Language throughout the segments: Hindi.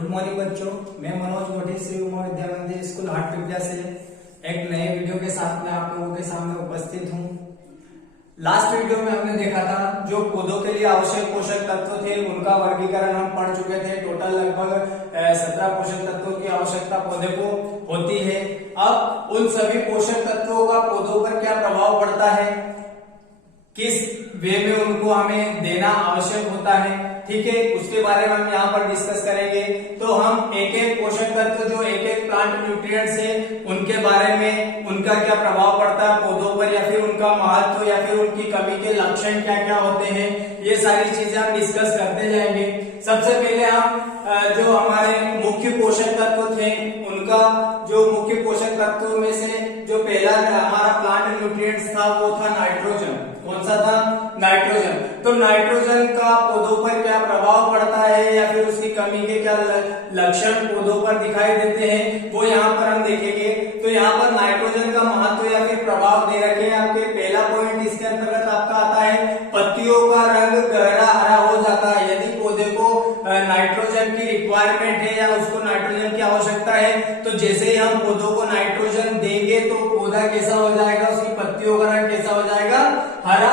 गुड मॉर्निंग बच्चों, मैं मनोज मोठी श्री उमा विद्या मंदिर स्कूल हाटपिपलिया से एक नए वीडियो के साथ में आप लोगों के सामने उपस्थित हूँ। लास्ट वीडियो में हमने देखा था जो पौधों के लिए आवश्यक पोषक तत्व थे उनका वर्गीकरण हम पढ़ चुके थे। टोटल लगभग 17 पोषक तत्वों की आवश्यकता पौधे को होती है। अब उन सभी पोषक तत्वों का पौधों पर क्या प्रभाव पड़ता है, किस वे में उनको हमें देना आवश्यक होता है, ठीक है, उसके बारे में हम यहाँ पर डिस्कस करेंगे। तो हम एक एक पोषक तत्व जो एक एक प्लांट न्यूट्रिएंट्स है उनके बारे में, उनका क्या प्रभाव पड़ता है पौधों पर, या फिर उनका महत्व या फिर उनकी कमी के लक्षण क्या क्या होते हैं, ये सारी चीजें हम डिस्कस करते जाएंगे। सबसे पहले हम जो हमारे मुख्य पोषक तत्व थे उनका जो मुख्य पोषक तत्वों में से जो पहला हमारा प्लांट न्यूट्रिएंट्स था वो था नाइट्रोजन। कौन सा था? नाइट्रोजन। तो नाइट्रोजन का पौधों पर क्या प्रभाव पड़ता है या फिर उसकी कमी के क्या लक्षण पौधों पर दिखाई देते हैं वो यहाँ पर हम देखेंगे। तो यहाँ पर नाइट्रोजन का महत्व या फिर प्रभाव दे रखे हैं आपके। पहला पॉइंट इसके अंतर्गत आपका आता है पत्तियों का रंग गहरा हरा हो जाता है। यदि पौधे को नाइट्रोजन की रिक्वायरमेंट है या उसको नाइट्रोजन की आवश्यकता है तो जैसे ही हम पौधों को नाइट्रोजन देंगे तो पौधा कैसा हो जाएगा, उसकी पत्तियों का रंग कैसा हो जाएगा, हरा,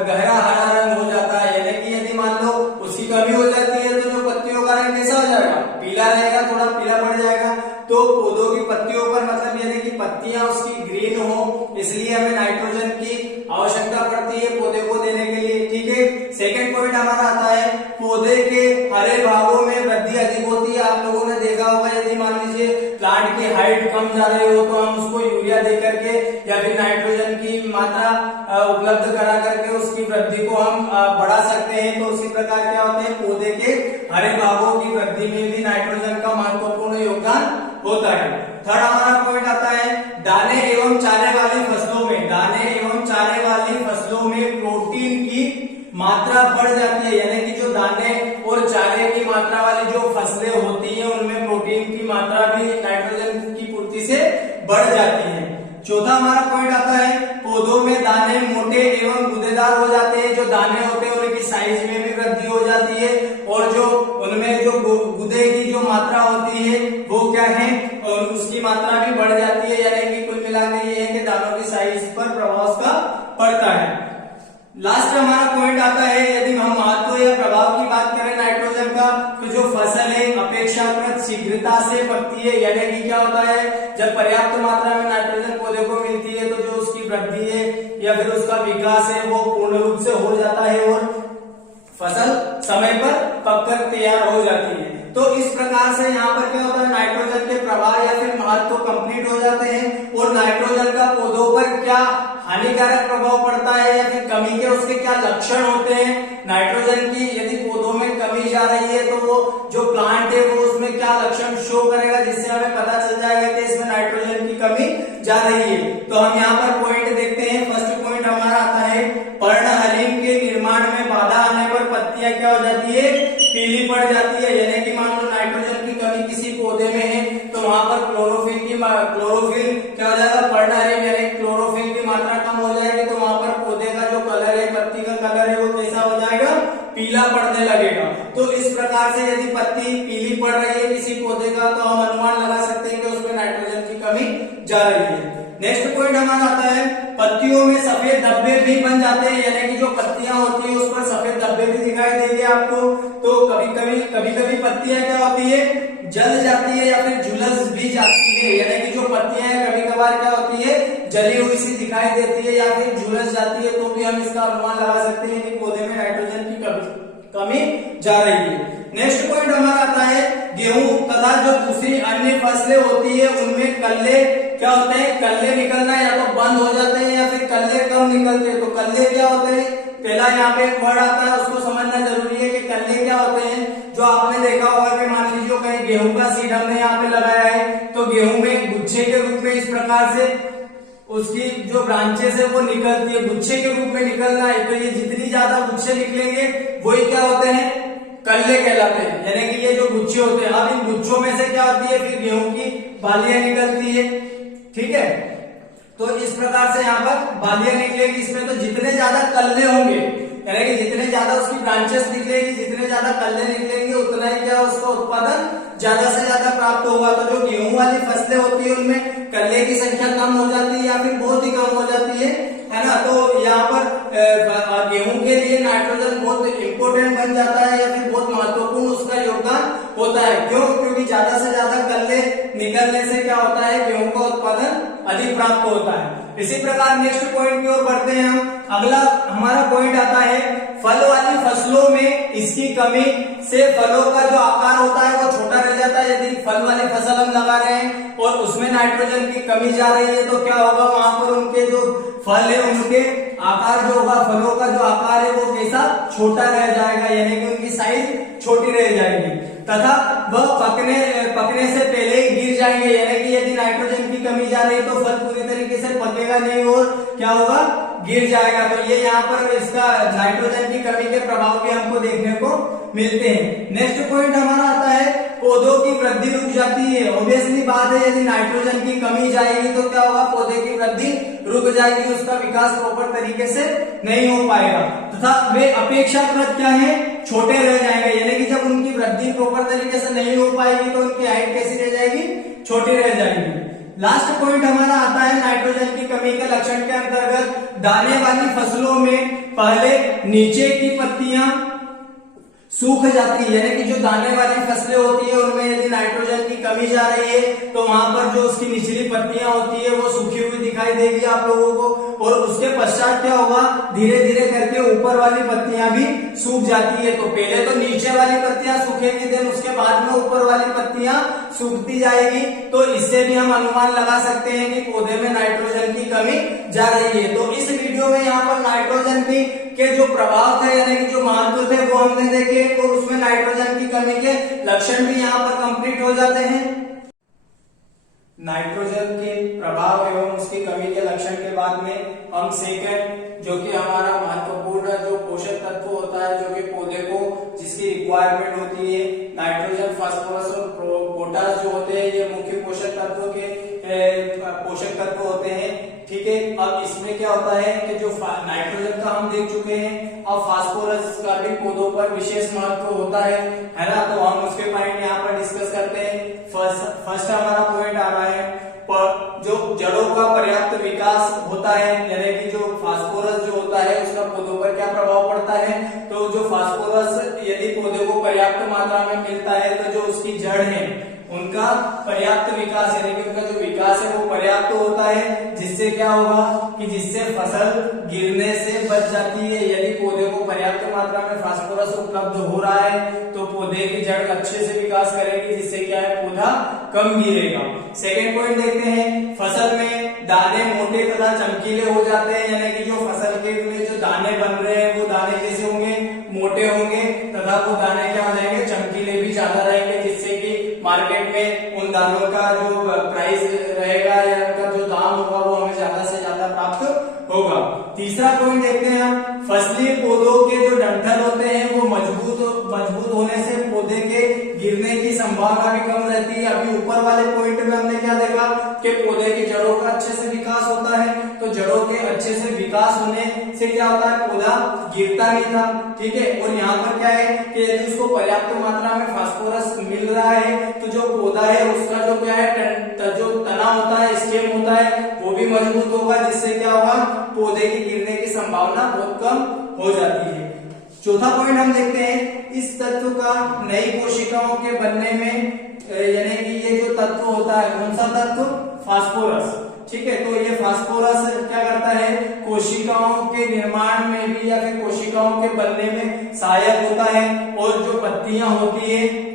गहरा हरा रंग हो जाता है। यानी कि यदि मान लो उसकी कमी हो जाती है तो जो पत्तियों का रंग कैसा हो जाएगा, पीला रहेगा, थोड़ा पीला पड़ जाएगा। तो पौधों की पत्तियों पर मतलब यानी कि पत्तियां उसकी ग्रीन हो, इसलिए हमें नाइट्रोजन की आवश्यकता पड़ती है पौधे को देने के लिए, ठीक है। सेकंड पॉइंट हमारा आता है पौधे के हरे भागों में वृद्धि अधिक होती है। आप लोगों ने देखा होगा यदि मान लीजिए प्लांट की हाइट कम जा रही हो तो हम उसको यूरिया दे करके या फिर नाइट्रोजन की मात्रा उपलब्ध करा करके उसकी वृद्धि को हम बढ़ा सकते हैं। तो उसी प्रकार क्या होते हैं पौधे के हरे भागों की वृद्धि में भी नाइट्रोजन का महत्वपूर्ण योगदान होता है। थर्ड हमारा पॉइंट आता है दाने एवं चारे वाली फसलों में, दाने एवं चारे वाली फसलों में प्रोटीन की मात्रा बढ़ जाती है। यानी कि जो दाने और चारे की मात्रा वाली जो फसलें होती हैं उनमें प्रोटीन की मात्रा भी नाइट्रोजन की पूर्ति से बढ़ जाती है। चौथा हमारा पॉइंट आता है पौधों में दाने मोटे एवं गुदेदार हो जाते हैं। जो दाने होते हैं उनकी साइज में भी वृद्धि हो जाती है और जो उनमें जो गुदे की जो मात्रा होती है वो क्या है, और उसकी मात्रा भी बढ़ जाती है। यानी कि कुल मिलाकर ये है कि दानों की साइज पर प्रभाव उसका पड़ता है। लास्ट हमारा पॉइंट आता है यदि हम महत्व या प्रभाव की बात करें नाइट्रोजन का, तो जो फसल है अपेक्षाकृत शीघ्रता से पकती है। यानी कि क्या होता है जब पर्याप्त मात्रा में नाइट्रोजन पौधे को मिलती है तो जो उसकी वृद्धि है या फिर उसका विकास है वो पूर्ण रूप से हो जाता है और फसल समय पर पककर तैयार हो जाती है। तो इस प्रकार से यहाँ पर क्या होता है नाइट्रोजन के प्रभाव या फिर महत्व कंप्लीट हो जाते हैं। और नाइट्रोजन का पौधों पर क्या हानिकारक प्रभाव पड़ता है या फिर कमी के उसके क्या लक्षण होते हैं नाइट्रोजन की, यदि पौधों में कमी जा रही है तो वो जो प्लांट है वो उसमें क्या लक्षण शो करेगा जिससे हमें पता चल जाएगा कि इसमें नाइट्रोजन की कमी जा रही है। तो हम यहाँ पर पॉइंट देखते हैं। फर्स्ट पॉइंट हमारा आता है पर्णहलिम के निर्माण में बाधा आने पर पत्तियां क्या हो जाती है, पीली पड़ जाती है। यानी कि मान लो नाइट्रोजन की कमी किसी पौधे में है तो वहां पर क्लोरोफिल क्या हो जाएगा, पर्णहलिम यानी क्लोरोफिल की मात्रा कम हो जाएगी तो वहां पर पौधे का जो कलर है, पत्ती का कलर है वो कैसा हो जाएगा, पीला पड़ने लगेगा। तो इस प्रकार से यदि पत्ती पीली पड़ रही है किसी पौधे का तो हम अनुमान लगा सकते हैं कि उसमें नाइट्रोजन की कमी जा रही है। नेक्स्ट पॉइंट हमारा आता है पत्तियों में सफेद धब्बे भी बन जाते हैं। यानी कि जो पत्तियां होती है उस पर सफेद धब्बे भी दिखाई देंगे आपको। तो कभी कभी पत्तियां क्या होती है, जल जाती है या फिर झुलस भी जाती है। यानी कि जो पत्तियां हैं कभी कभार क्या होती है, जली हुई सी दिखाई देती है या फिर झुलस जाती है। तो भी हम इसका अनुमान लगा सकते हैं कि पौधे में नाइट्रोजन की कमी जा रही है। नेक्स्ट पॉइंट हमारा आता है गेहूं तथा जो दूसरी अन्य फसलें होती है उनमें कल्ले क्या होते हैं, कल्ले निकलना या तो बंद हो जाते हैं या फिर कल्ले कम निकलते हैं। तो कल्ले क्या होते हैं, पहला यहाँ पे एक वर्ड आता है उसको समझना जरूरी है कि कल्ले क्या होते हैं। जो आपने देखा होगा कि मान लीजिए कहीं गेहूं का सीड हमने यहाँ पे लगाया है तो गेहूं में गुच्छे के रूप में इस प्रकार से उसकी जो ब्रांचेस है वो निकलती है, गुच्छे के रूप में निकलना है। तो ये जितनी ज्यादा गुच्छे निकलेंगे वही क्या होते हैं, कल्ले कहलाते हैं। यानी कि ये जो गुच्छे होते हैं, अब इन गुच्छों में से क्या होती है फिर गेहूं की बालियां निकलती है, ठीक है। तो इस प्रकार से यहाँ पर बालियां निकलेगी इसमें। तो जितने ज्यादा कल्ले होंगे यानी कि जितने ज्यादा उसकी ब्रांचेस निकलेगी, जितने ज्यादा कल्ले निकलेंगे उतना ही क्या उसका उत्पादन फसलें होती है उनमें कल्ले की संख्या कम हो जाती है या फिर बहुत ही कम हो जाती है ना। तो यहाँ पर गेहूं के लिए नाइट्रोजन बहुत इंपॉर्टेंट बन जाता है या फिर बहुत महत्वपूर्ण उसका योगदान होता है। क्यों? क्योंकि ज्यादा से ज्यादा कल्ले निकलने से क्या होता है, गेहूं का उत्पादन अधिक प्राप्त होता है। इसी प्रकार नेक्स्ट पॉइंट की ओर बढ़ते हैं हम। अगला हमारा पॉइंट आता है फल वाली फसलों में इसकी कमी से फलों का जो आकार होता है वो छोटा रह जाता है। यदि फल वाली फसल हम लगा रहे हैं और उसमें नाइट्रोजन की कमी जा रही है तो क्या होगा, वहां पर उनके जो फल है उनके आकार जो होगा, फलों का जो आकार है वो कैसा छोटा रह जाएगा, यानी कि उनकी साइज छोटी रह जाएगी तथा वह पकने से पहले ही गिर जाएंगे। यानी कि यदि नाइट्रोजन की कमी जा रही है तो फल पूरी तरीके से पकेगा नहीं और क्या होगा, गिर जाएगा। तो ये यहाँ पर इसका नाइट्रोजन की कमी के प्रभाव भी हमको देखने को मिलते हैं। नेक्स्ट पॉइंट हमारा आता है पौधों की वृद्धि रुक जाती है। ऑब्वियसली बात है, यदि नाइट्रोजन की कमी जाएगी तो क्या होगा, पौधे की वृद्धि रुक जाएगी, उसका विकास प्रॉपर तरीके से नहीं हो पाएगा तथा वे अपेक्षाकृत क्या है, छोटे रह जाएंगे। यानी कि जब उनकी वृद्धि प्रॉपर तरीके से नहीं हो पाएगी तो उनकी हाइट कैसी रह जाएगी, छोटी रह जाएगी। लास्ट पॉइंट हमारा आता है नाइट्रोजन की कमी के लक्षण के अंतर्गत दाने वाली फसलों में पहले नीचे की पत्तियां सूख जाती है। यानी कि जो दाने वाली फसलें होती है उनमें यदि नाइट्रोजन की कमी जा रही है तो वहां पर जो उसकी निचली पत्तियां होती है वो सूखी हुई दिखाई देगी आप लोगों को, और उसके पश्चात क्या होगा, धीरे धीरे करके ऊपर वाली पत्तियां भी सूख जाती है। तो पहले तो नीचे वाली पत्तियां सूखेगी, देन उसके बाद में ऊपर वाली पत्तियां सूखती जाएगी। तो इससे भी हम अनुमान लगा सकते हैं कि पौधे में नाइट्रोजन की कमी जा रही है। तो इस वीडियो में यहाँ पर नाइट्रोजन के जो प्रभाव थे यानी कि जो महत्व थे वो हमने देखे और उसमें नाइट्रोजन की कमी के लक्षण भी यहाँ पर कंप्लीट हो जाते हैं। नाइट्रोजन के प्रभाव एवं उसकी कमी के लक्षण के बाद में हम सेकंड जो कि हमारा महत्वपूर्ण जो पोषक तत्व होता है जो कि पौधे को जिसकी रिक्वायरमेंट होती है, नाइट्रोजन, फास्फोरस और पोटास जो होते हैं ये मुख्य पोषक तत्व के पोषक तत्व होते हैं। ठीक है, अब इसमें क्या होता है कि जो नाइट्रोजन का हम देख चुके हैं, अब फास्फोरस का भी पौधों पर विशेष महत्व होता है ना। तो हम उसके पॉइंट यहाँ पर डिस्कस करते हैं। फर्स्ट हमारा पॉइंट आ रहा है जो जड़ों का पर्याप्त विकास होता है, यानी कि जो फास्फोरस जो होता है उसका पौधों पर क्या प्रभाव पड़ता है। तो जो फास्फोरस यदि पौधे को पर्याप्त मात्रा में मिलता है तो जो उसकी जड़ है उनका पर्याप्त विकास यानी कि उनका जो विकास है वो पर्याप्त होता है, जिससे क्या होगा कि जिससे फसल गिरने से बच जाती है। यदि पौधे को पर्याप्त मात्रा में फास्फोरस उपलब्ध हो रहा है तो पौधे की जड़ अच्छे से विकास करेगी, जिससे क्या है, पौधा कम गिरेगा। सेकेंड पॉइंट देखते हैं, फसल में दाने मोटे तथा चमकीले हो जाते हैं। यानी कि जो फसल के में जो दाने बन रहे हैं वो दाने कैसे होंगे, मोटे होंगे तथा वो दाने क्या हो जाएंगे, चमकीले भी ज्यादा रहेंगे, जिससे कि मार्केट में उन दानों का जो प्राइस रहेगा या उनका जो दाम होगा वो हमें ज्यादा से ज्यादा प्राप्त होगा। तीसरा पॉइंट देखते हैं हम, फसली पौधों के जो डंठल होते हैं वो मजबूत होने से पौधे के गिरने की संभावना भी कम रहती है। अभी ऊपर वाले पॉइंट में हमने क्या देखा कि पौधे की जड़ों का अच्छे से विकास होता है, तो जड़ों के अच्छे से विकास होने से क्या होता है, पौधा गिरता नहीं था। ठीक है, और यहाँ पर क्या है कि यदि उसको पर्याप्त मात्रा में फास्फोरस मिल रहा है तो जो पौधा है उसका जो क्या है, जो तना होता है, स्टेम होता है, वो भी मजबूत होगा, जिससे क्या होगा, पौधे की गिरने की संभावना बहुत कम हो जाती है। चौथा पॉइंट हम देखते हैं, इस तत्व का नई कोशिकाओं के बनने में यानी कि ये जो तत्व होता है, कौन सा तत्व, फास्फोरस। ठीक है, तो ये फास्फोरस क्या करता है, कोशिकाओं के निर्माण में भी या फिर कोशिकाओं के बनने में सहायक होता है, और जो पत्तियां होती है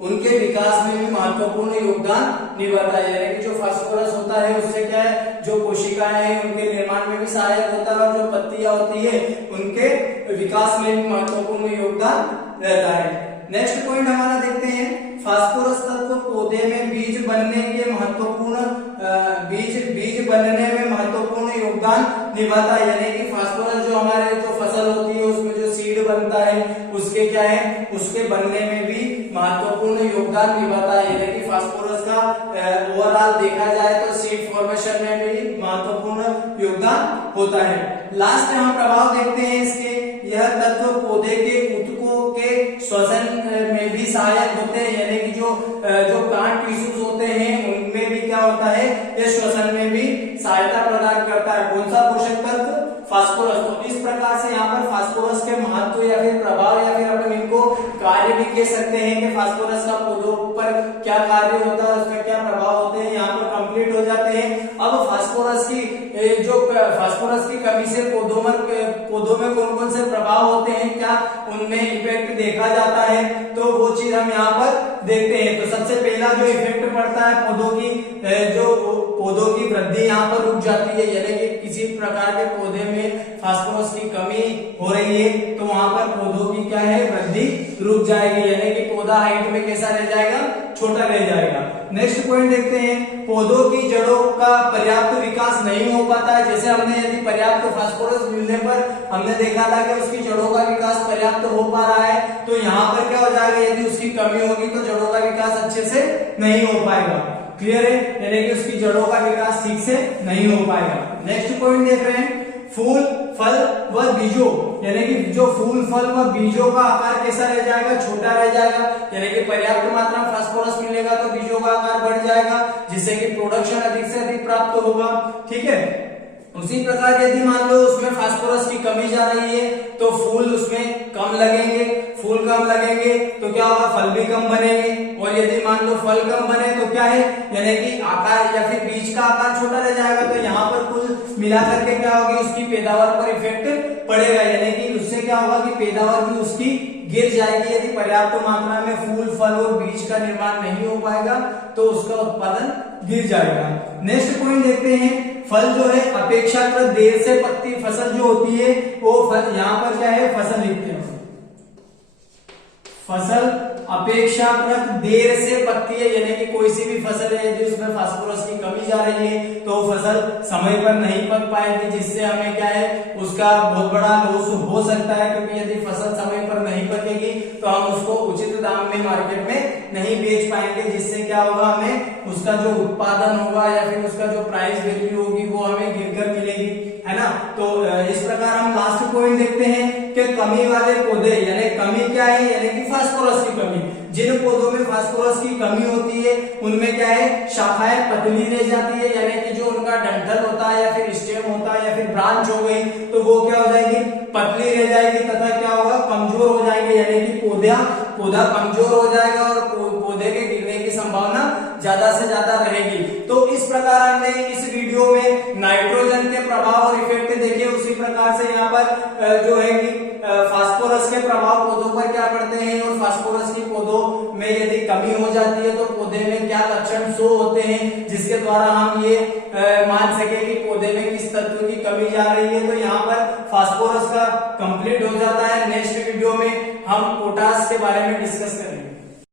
उनके विकास में भी महत्वपूर्ण योगदान निभाता है। यानी कि जो फास्फोरस होता है उससे क्या है, जो कोशिकाएं हैं उनके निर्माण में भी सहायक होता है, और जो पत्तियां होती है उनके विकास में भी महत्वपूर्ण योगदान रहता है। नेक्स्ट पॉइंट हमारा देखते हैं, फास्फोरस तत्व पौधे में बीज बनने में महत्वपूर्ण योगदान निभाता है। यानी कि फास्फोरस जो हमारे जो फसल होती है उसमें जो सीड बनता है उसके क्या है, उसके बनने में भी महत्वपूर्ण योगदान निभाता है। यानी कि फास्फोरस का ओवरऑल देखा जाए तो सीड फॉर्मेशन में भी महत्वपूर्ण योगदान होता है। लास्ट हम प्रभाव देखते हैं इसके, यह तत्व पौधे के ऊतकों के श्वसन में भी सहायक होते हैं। यानी कि जो प्लांट टिश्यूज होते हैं उनमें ये श्वसन में भी सहायता प्रदान करता है। कौन सा पोषक तत्व? फास्फोरस। तो इस प्रकार से यहाँ पर फास्फोरस के महत्व या फिर प्रभाव या फिर अपन इनको कार्य भी कह सकते हैं कि फास्फोरस का पौधों पर क्या कार्य होता है, उसका क्या प्रभाव होते हैं, यहाँ पर कंप्लीट हो जाते हैं। अब फास्फोरस की कमी से पौधों में कौन कौन से प्रभाव होते हैं, क्या उनमें इफेक्ट देखा जाता है, तो वो चीज हम यहाँ पर देखते हैं। तो सबसे पहला जो इफेक्ट पड़ता है पौधों की वृद्धि यहाँ पर रुक जाती है, यानी कि किसी प्रकार के पौधे में फास्फोरस की कमी हो रही है तो वहां पर पौधों की क्या है, वृद्धि रुक जाएगी, यानी कि पौधा हाइट में कैसा रह जाएगा, छोटा रह जाएगा। नेक्स्ट पॉइंट देखते हैं, पौधों की जड़ों का पर्याप्त विकास नहीं हो पाता है। जैसे हमने यदि पर्याप्त फास्फोरस मिलने पर हमने देखा था कि उसकी जड़ों का विकास पर्याप्त हो पा रहा है, तो यहाँ पर क्या हो जाएगा, यदि उसकी कमी होगी तो जड़ों का विकास अच्छे से नहीं हो पाएगा। क्लियर है, यानी कि उसकी जड़ों का विकास ठीक से नहीं हो पाएगा। नेक्स्ट पॉइंट देख रहे हैं, फूल फल व बीजों, यानी कि जो फूल फल व बीजों का आकार कैसा रह जाएगा, छोटा रह जाएगा, यानी कि पर्याप्त मात्रा में फास्फोरस मिलेगा तो बीजों का आकार बढ़ जाएगा, जिससे कि प्रोडक्शन अधिक से अधिक प्राप्त होगा। ठीक है, उसी प्रकार यदि मान लो उसमें फास्फोरस की कमी जा रही है तो फूल उसमें कम लगेंगे, फूल कम लगेंगे तो क्या होगा, फल भी कम बनेंगे, और यदि मान लो फल कम बने तो क्या है, यानी कि आकार या फिर बीज का आकार छोटा रह जाएगा, तो यहाँ पर कुल मिलाकर के क्या होगी, उसकी पैदावार पर इफेक्ट पड़ेगा, यानी कि उससे क्या होगा कि पैदावार भी उसकी गिर जाएगी। यदि पर्याप्त मात्रा में फूल फल और बीज का निर्माण नहीं हो पाएगा तो उसका उत्पादन गिर जाएगा। नेक्स्ट पॉइंट देखते हैं, फल जो है अपेक्षाकृत देर से पकती फसल जो होती है वो फल, यहाँ पर क्या है, फसल लिखते हैं, फसल अपेक्षाकृत देर से पकती है, यानी कि कोई सी भी फसल है यदि उसमें फास्फोरस की कमी जा रही है तो फसल समय पर नहीं पक पाएगी, जिससे हमें क्या है, उसका बहुत बड़ा लॉस हो सकता है, क्योंकि यदि फसल समय पर नहीं पकेगी तो हम उसको उचित दाम में मार्केट में नहीं बेच पाएंगे, जिससे क्या होगा, हमें उसका जो उत्पादन होगा या फिर उसका जो प्राइस वैल्यू होगी वो हमें गिरकर मिलेगी, है ना। तो इस प्रकार हम लास्ट पॉइंट देखते हैं कि कमी वाले पौधे, यानी कमी क्या है, यानी कि फास्फोरस की कमी। जिन पौधों में फास्फोरस की कमी होती है उनमें क्या है, शाखाएं पतली रह जाती है, यानी कि जो उनका डंठल होता है या फिर स्टेम होता है या फिर ब्रांच हो गई तो वो क्या हो जाएगी, पतली रह जाएगी, तथा क्या होगा, कमजोर हो जाएंगे, यानी कि पौधा कमजोर हो जाएगा और पौधे के गिरने की संभावना ज्यादा से ज्यादा रहेगी। तो इस प्रकार हमने इस वीडियो में नाइट्रोजन के प्रभाव और इफेक्ट देखे, उसी प्रकार से यहाँ पर जो है कि फास्फोरस के प्रभाव पौधों पर क्या पड़ते हैं, और फास्फोरस की पौधों में यदि कमी हो जाती है तो पौधे में क्या लक्षण शो होते हैं, जिसके द्वारा हम ये मान सके कि पौधे में किस तत्व की कमी जा रही है। तो यहाँ पर फास्फोरस का कंप्लीट हो जाता है। नेक्स्ट वीडियो में हम पोटाश के बारे में डिस्कस करेंगे।